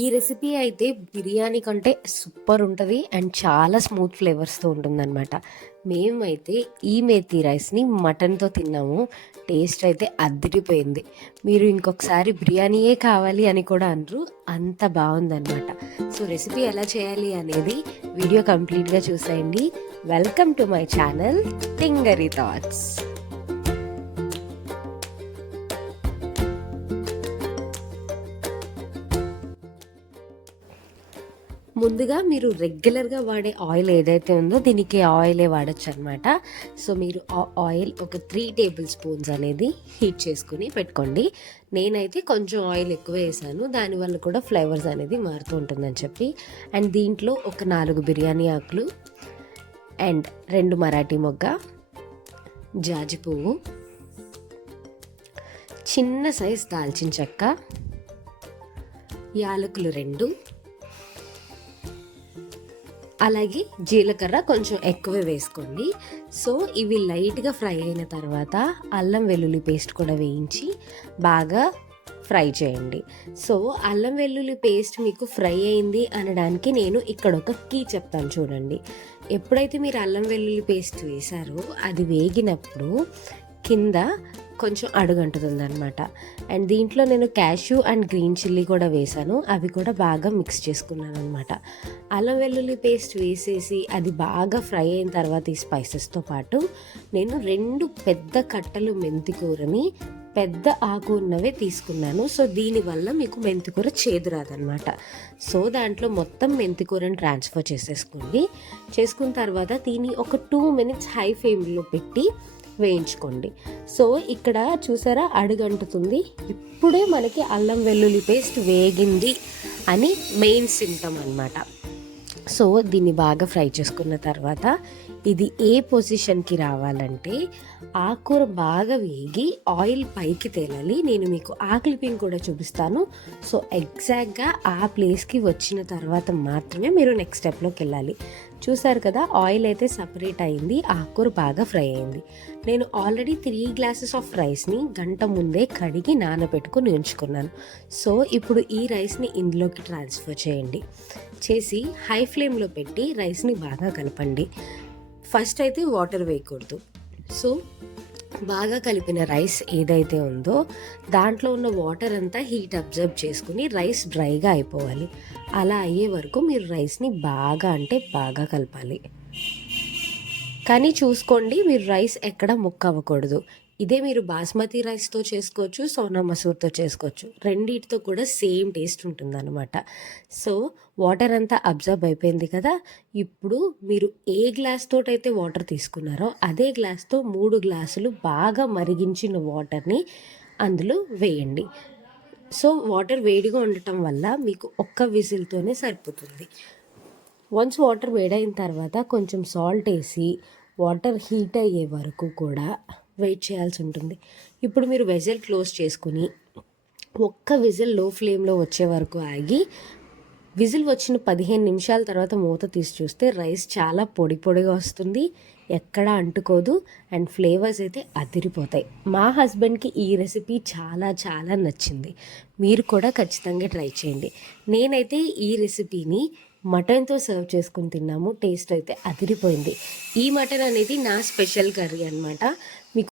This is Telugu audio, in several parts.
ఈ రెసిపీ అయితే బిర్యానీ కంటే సూపర్ ఉంటుంది అండ్ చాలా స్మూత్ ఫ్లేవర్స్తో ఉంటుందన్నమాట. మేమైతే ఈ మేతి రైస్ని మటన్తో తిన్నాము. టేస్ట్ అయితే అద్దరిపోయింది. మీరు ఇంకొకసారి బిర్యానీయే కావాలి అని కూడా అనరు. అంత బాగుందన్నమాట. సో రెసిపీ ఎలా చేయాలి అనేది వీడియో కంప్లీట్గా చూసేయండి. వెల్కమ్ టు మై ఛానల్ టింగరీ థాట్స్ ముందుగా మీరు రెగ్యులర్గా వాడే ఆయిల్ ఏదైతే ఉందో దీనికి ఆయిలే వాడచ్చు అనమాట సో మీరు ఆ ఆయిల్ ఒక త్రీ టేబుల్ స్పూన్స్ అనేది హీట్ చేసుకుని పెట్టుకోండి. నేనైతే కొంచెం ఆయిల్ ఎక్కువ వేసాను. దానివల్ల కూడా ఫ్లేవర్స్ అనేది మారుతూ ఉంటుందని చెప్పి. అండ్ దీంట్లో ఒక నాలుగు బిర్యానీ ఆకులు అండ్ రెండు మరాఠీ మొగ్గ జాజి పువ్వు చిన్న సైజ్ దాల్చిన చెక్క యాలకులు రెండు అలాగే జీలకర్ర కొంచెం ఎక్కువ వేసుకోండి. సో ఇవి లైట్గా ఫ్రై అయిన తర్వాత అల్లం వెల్లుల్లి పేస్ట్ కూడా వేయించి బాగా ఫ్రై చేయండి. సో అల్లం వెల్లుల్లి పేస్ట్ మీకు ఫ్రై అయింది అనడానికి నేను ఇక్కడ ఒక కీ చెప్తాను చూడండి. ఎప్పుడైతే మీరు అల్లం వెల్లుల్లి పేస్ట్ వేశారో అది వేగినప్పుడు కింద కొంచెం అడుగంటుతుంది అనమాట అండ్ దీంట్లో నేను క్యాష్యూ అండ్ గ్రీన్ చిల్లీ కూడా వేసాను అవి కూడా బాగా మిక్స్ చేసుకున్నాను అనమాట అల్లం వెల్లుల్లి పేస్ట్ వేసేసి అది బాగా ఫ్రై అయిన తర్వాత ఈ స్పైసెస్తో పాటు నేను రెండు పెద్ద కట్టలు మెంతి కూరని పెద్ద ఆకు ఉన్నవే తీసుకున్నాను. సో దీనివల్ల మీకు మెంతికూర చేదు రాదనమాట సో దాంట్లో మొత్తం మెంతికూరని ట్రాన్స్ఫర్ చేసేసుకోండి. చేసుకున్న తర్వాత దీన్ని ఒక టూ మినిట్స్ హై ఫ్లేమ్లో పెట్టి వేయించుకోండి. సో ఇక్కడ చూసారా అడుగంటుతుంది. ఇప్పుడే మనకి అల్లం వెల్లుల్లి పేస్ట్ వేగింది అని మెయిన్ సింటమ్ అనమాట సో దీన్ని బాగా ఫ్రై చేసుకున్న తర్వాత ఇది ఏ పొజిషన్కి రావాలంటే ఆకుకూర బాగా వేగి ఆయిల్ పైకి తేలాలి. నేను మీకు ఆ క్లిప్పింగ్ కూడా చూపిస్తాను. సో ఎగ్జాక్ట్గా ఆ ప్లేస్కి వచ్చిన తర్వాత మాత్రమే మీరు నెక్స్ట్ స్టెప్లోకి వెళ్ళాలి. చూసారు కదా ఆయిల్ అయితే సపరేట్ అయింది ఆకుకూర బాగా ఫ్రై అయింది. నేను ఆల్రెడీ త్రీ గ్లాసెస్ ఆఫ్ రైస్ని గంట ముందే కడిగి నానబెట్టుకుని ఉంచుకున్నాను. సో ఇప్పుడు ఈ రైస్ని ఇందులోకి ట్రాన్స్ఫర్ చేయండి. చేసి హై ఫ్లేమ్లో పెట్టి రైస్ని బాగా కలపండి. ఫస్ట్ అయితే వాటర్ వేయకూడదు. సో బాగా కలిపిన రైస్ ఏదైతే ఉందో దాంట్లో ఉన్న వాటర్ అంతా హీట్ అబ్జర్బ్ చేసుకుని రైస్ డ్రైగా అయిపోవాలి. అలా అయ్యే వరకు మీరు రైస్ని బాగా అంటే బాగా కలపాలి. కానీ చూసుకోండి మీరు రైస్ ఎక్కడ ముక్క అవ్వకూడదు ఇదే మీరు బాస్మతి రైస్తో చేసుకోవచ్చు సోనా మసూర్తో చేసుకోవచ్చు. రెండిటితో కూడా సేమ్ టేస్ట్ ఉంటుందన్నమాట. సో వాటర్ అంతా అబ్జర్వ్ అయిపోయింది కదా. ఇప్పుడు మీరు ఏ గ్లాస్ అయితే వాటర్ తీసుకున్నారో అదే గ్లాస్తో మూడు గ్లాసులు బాగా మరిగించిన వాటర్ని అందులో వేయండి. సో వాటర్ వేడిగా ఉండటం వల్ల మీకు ఒక్క విజిల్తోనే సరిపోతుంది. వన్స్ వాటర్ వేడైన తర్వాత కొంచెం సాల్ట్ వేసి వాటర్ హీట్ అయ్యే వరకు కూడా వెయిట్ చేయాల్సి ఉంటుంది. ఇప్పుడు మీరు వెజల్ క్లోజ్ చేసుకుని ఒక్క విజిల్లో ఫ్లేమ్లో వచ్చే వరకు ఆగి విజిల్ వచ్చిన పదిహేను నిమిషాల తర్వాత మూత తీసి చూస్తే రైస్ చాలా పొడి పొడిగా వస్తుంది. ఎక్కడ అంటుకోదు అండ్ ఫ్లేవర్స్ అయితే అదిరిపోతాయి. మా హస్బెండ్కి ఈ రెసిపీ చాలా చాలా నచ్చింది. మీరు కూడా ఖచ్చితంగా ట్రై చేయండి. నేనైతే ఈ రెసిపీని మటన్తో సర్వ్ చేసుకుని తిన్నాము. టేస్ట్ అయితే అదిరిపోయింది. ఈ మటన్ అనేది నా స్పెషల్ కర్రీ అనమాట మీకు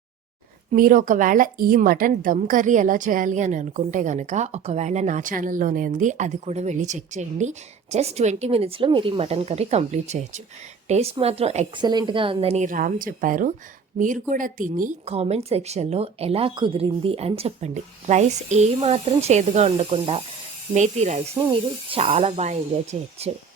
మీరు ఒకవేళ ఈ మటన్ దమ్ కర్రీ ఎలా చేయాలి అని అనుకుంటే కనుక ఒకవేళ నా ఛానల్లోనే ఉంది అది కూడా వెళ్ళి చెక్ చేయండి. జస్ట్ ట్వంటీ మినిట్స్లో మీరు ఈ మటన్ కర్రీ కంప్లీట్ చేయొచ్చు. టేస్ట్ మాత్రం ఎక్సలెంట్గా ఉందని రామ్ చెప్పారు. మీరు కూడా తిని కామెంట్ సెక్షన్లో ఎలా కుదిరింది అని చెప్పండి. రైస్ ఏ మాత్రం చేదుగా ఉండకుండా మేతి రైస్ని మీరు చాలా బాగా ఎంజాయ్ చేయొచ్చు.